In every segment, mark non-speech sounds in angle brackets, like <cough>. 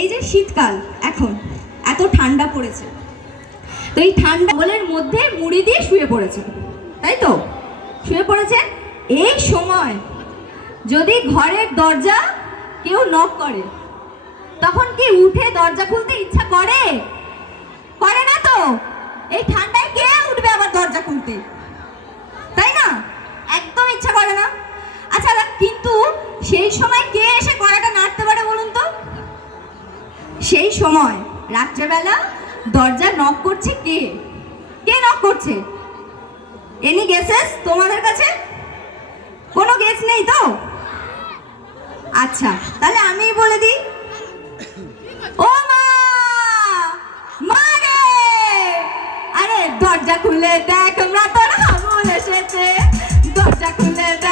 এই যে শীতকাল, এখন এত ঠান্ডা পড়েছে। তো এই ঠান্ডা বলের মধ্যে মুড়ি দিয়ে শুয়ে পড়েছে, তাই তো? শুয়ে পড়েছেন এই সময়। যদি ঘরের দরজা কেউ নক করে, তখন কি উঠে দরজা খুলতে ইচ্ছা করে? করে না তো। এই ঠান্ডায় কে উঠবে আবার দরজা খুলতে? তাই না? একদম ইচ্ছা করে না। আচ্ছা কিন্তু সেই সময় সেই সময় রাত্রেবেলা দরজা নক করছে কে? কে নক করছে? এনি গেসেস তোমাদের কাছে? কোনো গেস নেই তো? আচ্ছা তাহলে আমিই বলে দিই। ও মা! রে! আরে দরজা খুলে দেখ, আমরা তোর হাগুন এসেছে। দরজা খুলে দেখ।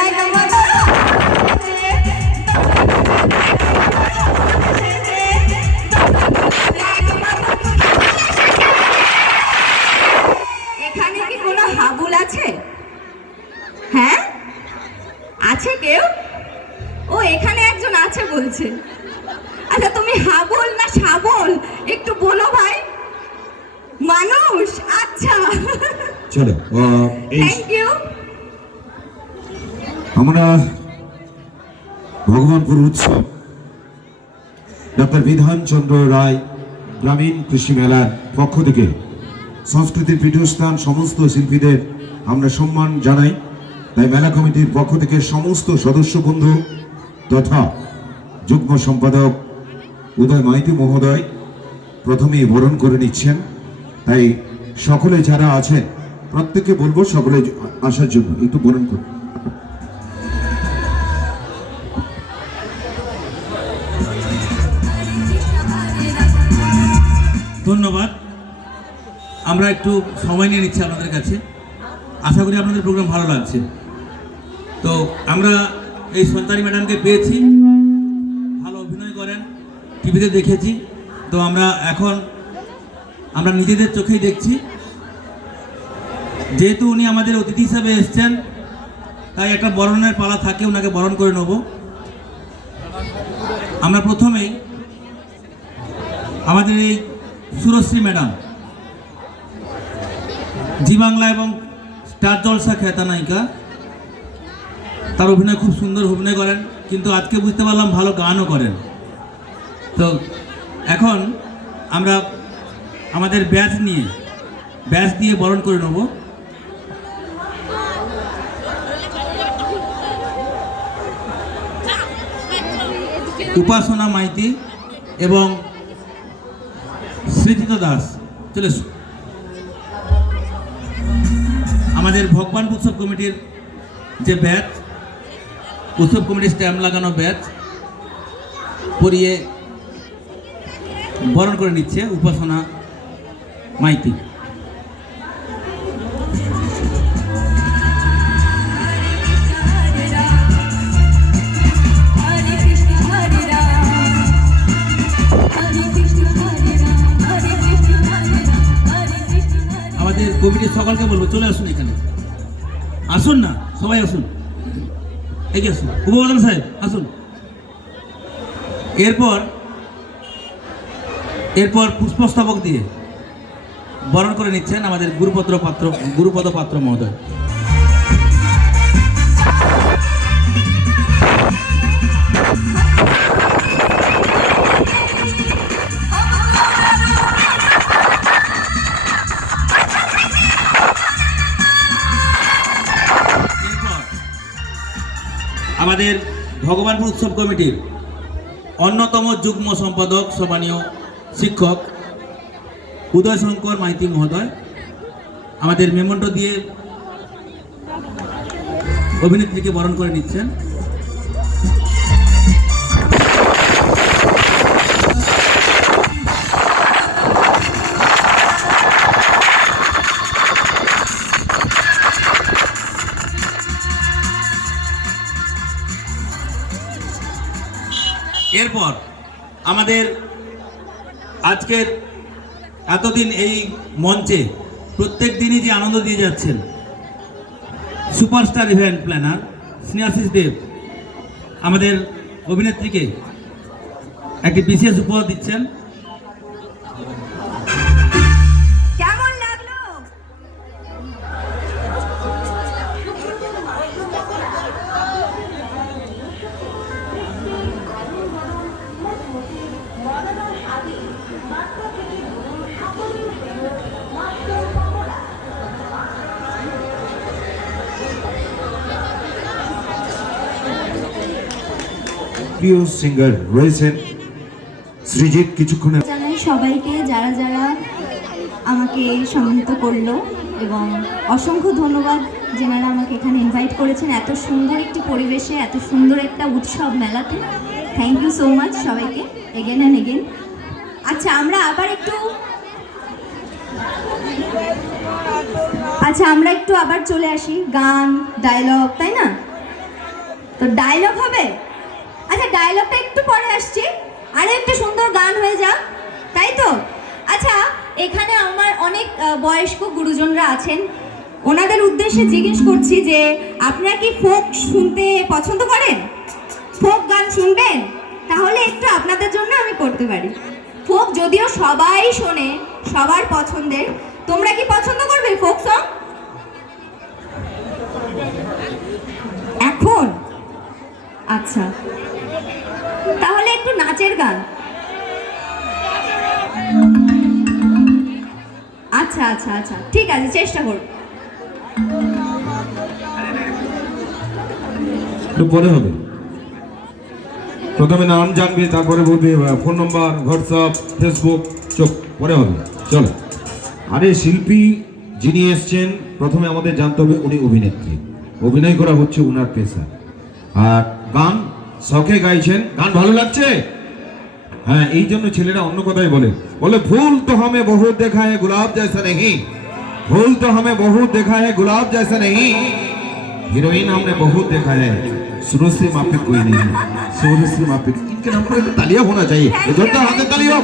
বলছে আচ্ছা তুমি হাবল না শাবল একটু বলো ভাই। মানুষ আচ্ছা। চলো থ্যাংক ইউ আমরা ভগবানপুর উৎসব ডক্টর বিধানচন্দ্র রায় গ্রামীণ কৃষি মেলার পক্ষ থেকে সংস্কৃতির পীঠস্থান সমস্ত শিল্পীদের আমরা সম্মান জানাই। তাই মেলা কমিটির পক্ষ থেকে সমস্ত সদস্য বন্ধু তথা যুগ্ম সম্পাদক উদয় মাইতি মহোদয় প্রথমেই বরণ করে নিচ্ছেন। তাই সকলে যারা আছেন, প্রত্যেককে বলব সকলে আসার জন্য একটু বরণ করুন। ধন্যবাদ। আমরা একটু সময় নিয়ে নিচ্ছি আপনাদের কাছে। আশা করি আপনাদের প্রোগ্রাম ভালো লাগছে। তো আমরা এই সন্তানী ম্যাডামকে পেয়েছি। টিভিতে দেখেছি। তো আমরা এখন আমরা নিজেদের চোখেই দেখছি। যেহেতু উনি আমাদের অতিথি হিসাবে এসছেন, তাই একটা বরণের পালা থাকে, ওনাকে বরণ করে নেব। আমরা প্রথমেই আমাদের এই সুরশ্রী ম্যাডাম, জি বাংলা এবং স্টার জলসা খ্যাতা নায়িকা, তার অভিনয় খুব সুন্দর অভিনয় করেন, কিন্তু আজকে বুঝতে পারলাম ভালো গানও করেন। তো এখন আমরা আমাদের ব্যাচ নিয়ে ব্যাচ দিয়ে বরণ করে নেব। উপাসনা মাইতি এবং স্মৃতিত দাস, চলে আমাদের ভগবান উৎসব কমিটির যে ব্যাচ উৎসব কমিটির স্ট্যাম্প লাগানো ব্যাচ পরিয়ে বরণ করে নিচ্ছে উপাসনা মাইতি। আমাদের কমিটির সকলকে বলব, চলে আসুন এখানে। আসুন না, সবাই আসুন। এগিয়ে আসুন। উপপ্রধান সাহেব, আসুন। এরপর এরপর পুষ্পস্তবক দিয়ে বরণ করে নিচ্ছেন আমাদের গুরুপত্র পাত্র, গুরুপদ পাত্র মহোদয়। আমাদের ভগবানপুর উৎসব কমিটির অন্যতম যুগ্ম সম্পাদক, সম্মানীয় শিক্ষক উদয় শঙ্কর মাইতি মহোদয় আমাদের মেমন্টো দিয়ে অভিনেত্রীকে বরণ করে নিচ্ছেন। এরপর আমাদের আজকের এতদিন এই মঞ্চে প্রত্যেক দিনই যে আনন্দ দিয়ে যাচ্ছেন superstar event planner Snehashis Deb, আমাদের অভিনেত্রীকে একটি বিশেষ উপহার দিচ্ছেন। প্রিয় সিঙ্গার রয়েছেন সৃজিত কিছুক্ষণের জানাই সবাইকে যারা যারা আমাকে সম্মানিত করল এবং অসংখ্য ধন্যবাদ যেনারা আমাকে এখানে ইনভাইট করেছেন এত সুন্দর একটি পরিবেশে, এত সুন্দর একটা উৎসব মেলাতে। থ্যাংক ইউ সো মাচ সবাইকে এগেন অ্যান্ড এগেন আচ্ছা আমরা আবার একটু আচ্ছা আমরা একটু আবার চলে আসি গান ডায়লগ তাই না? তো ডায়লগ হবে? আচ্ছা ডায়লগটা একটু পরে আসছি। আরে একটা সুন্দর গান হয়ে যাক, তাই তো? আচ্ছা এখানে আমার অনেক বয়স্ক গুরুজনরা আছেন। ওনাদের উদ্দেশ্যে জিজ্ঞেস করছি যে, আপনারা কি ফোক শুনতে পছন্দ করেন? ফোক গান শুনবেন? তাহলে একটু আপনাদের জন্য আমি করতে পারি। ফোক যদিও সবাই শোনে, সবার পছন্দের, তোমরা কি পছন্দ করবে ফোক সং এখন? আচ্ছা। একটু নাচের গান। আচ্ছা আচ্ছা আচ্ছা। ঠিক আছে, চেষ্টা করব একটু পরে হবে। প্রথমে নাম জানবে, তারপরে বলবে ফোন নম্বর, হোয়াটসঅ্যাপ, ফেসবুক চোখ পরে হবে। চলো। আরে, শিল্পী যিনি এসছেন, প্রথমে আমাদের জানতে হবে উনি অভিনেত্রী। অভিনয় করা হচ্ছে উনার পেশা। আর গান শখে গাইছেন গান ভালো লাগছে হ্যাঁ এই জন্য ছেলেরা অন্য কথাই বলে বলে ফুল তো हमें बहुत देखा है गुलाब जैसा नहीं फूल तो हमें बहुत देखा है गुलाब जैसा नहीं हीरोइन हमने बहुत देखा है सूरज से माफिक कोई नहीं सूरज से माफिक इनके नाम पर तालियां होना चाहिए जोरदार हाथ में तालियां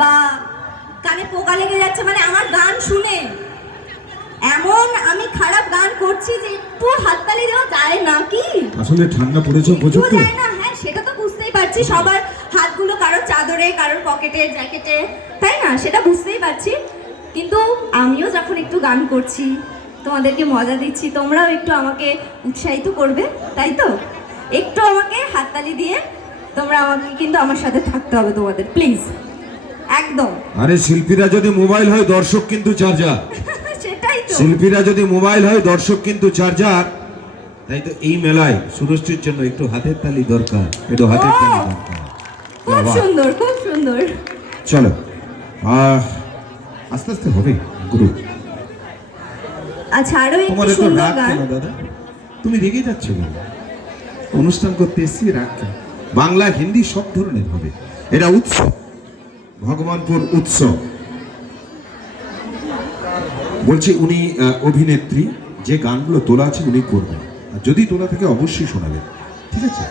বা কানে পোকা লেগে যাচ্ছে মানে আমার গান শুনে। এমন আমি খারাপ গান করছি যে একটু হাততালি দেওয়া যায় না কি? আসলে ঠান্ডা পড়েছে প্রচুর তো যায় না হ্যাঁ সেটা তো বুঝতেই পারছি। সবার হাতগুলো কারোর চাদরে কারোর পকেটে জ্যাকেটে তাই না? সেটা বুঝতেই পারছি। কিন্তু আমিও যখন একটু গান করছি তোমাদেরকে মজা দিচ্ছি তোমরাও একটু আমাকে উৎসাহিত করবে তাই তো? একটু আমাকে হাততালি দিয়ে তোমরা আমাকে কিন্তু আমার সাথে থাকতে হবে তোমাদের প্লিজ। একদম। আরে শিল্পীরা যদি মোবাইল হয় দর্শক কিন্তু চার্জার। <laughs> সেটাই তো। শিল্পীরা যদি মোবাইল হয় দর্শক কিন্তু চার্জার। তাই তো এই মেলায় সুরশ্রীর জন্য একটু হাতের তালি দরকার একটু হাতের তালি দরকার। খুব সুন্দর খুব সুন্দর। চলো আস্তে আস্তে হবে গুরু। আচ্ছা আরও একটু সুন্দর গান। দাদা? তুমি রেগে যাচ্ছ কেন? অনুষ্ঠান করতে এসছি রাগ বাংলা হিন্দি সব ধরনের হবে। এটা উৎসব। ভগবানপুর উৎসব। বলছি উনি অভিনেত্রী, যে গানগুলো তোলা আছে উনি করবেন। আর যদি তোলা থাকে, অবশ্যই শোনাবেন। ঠিক আছে?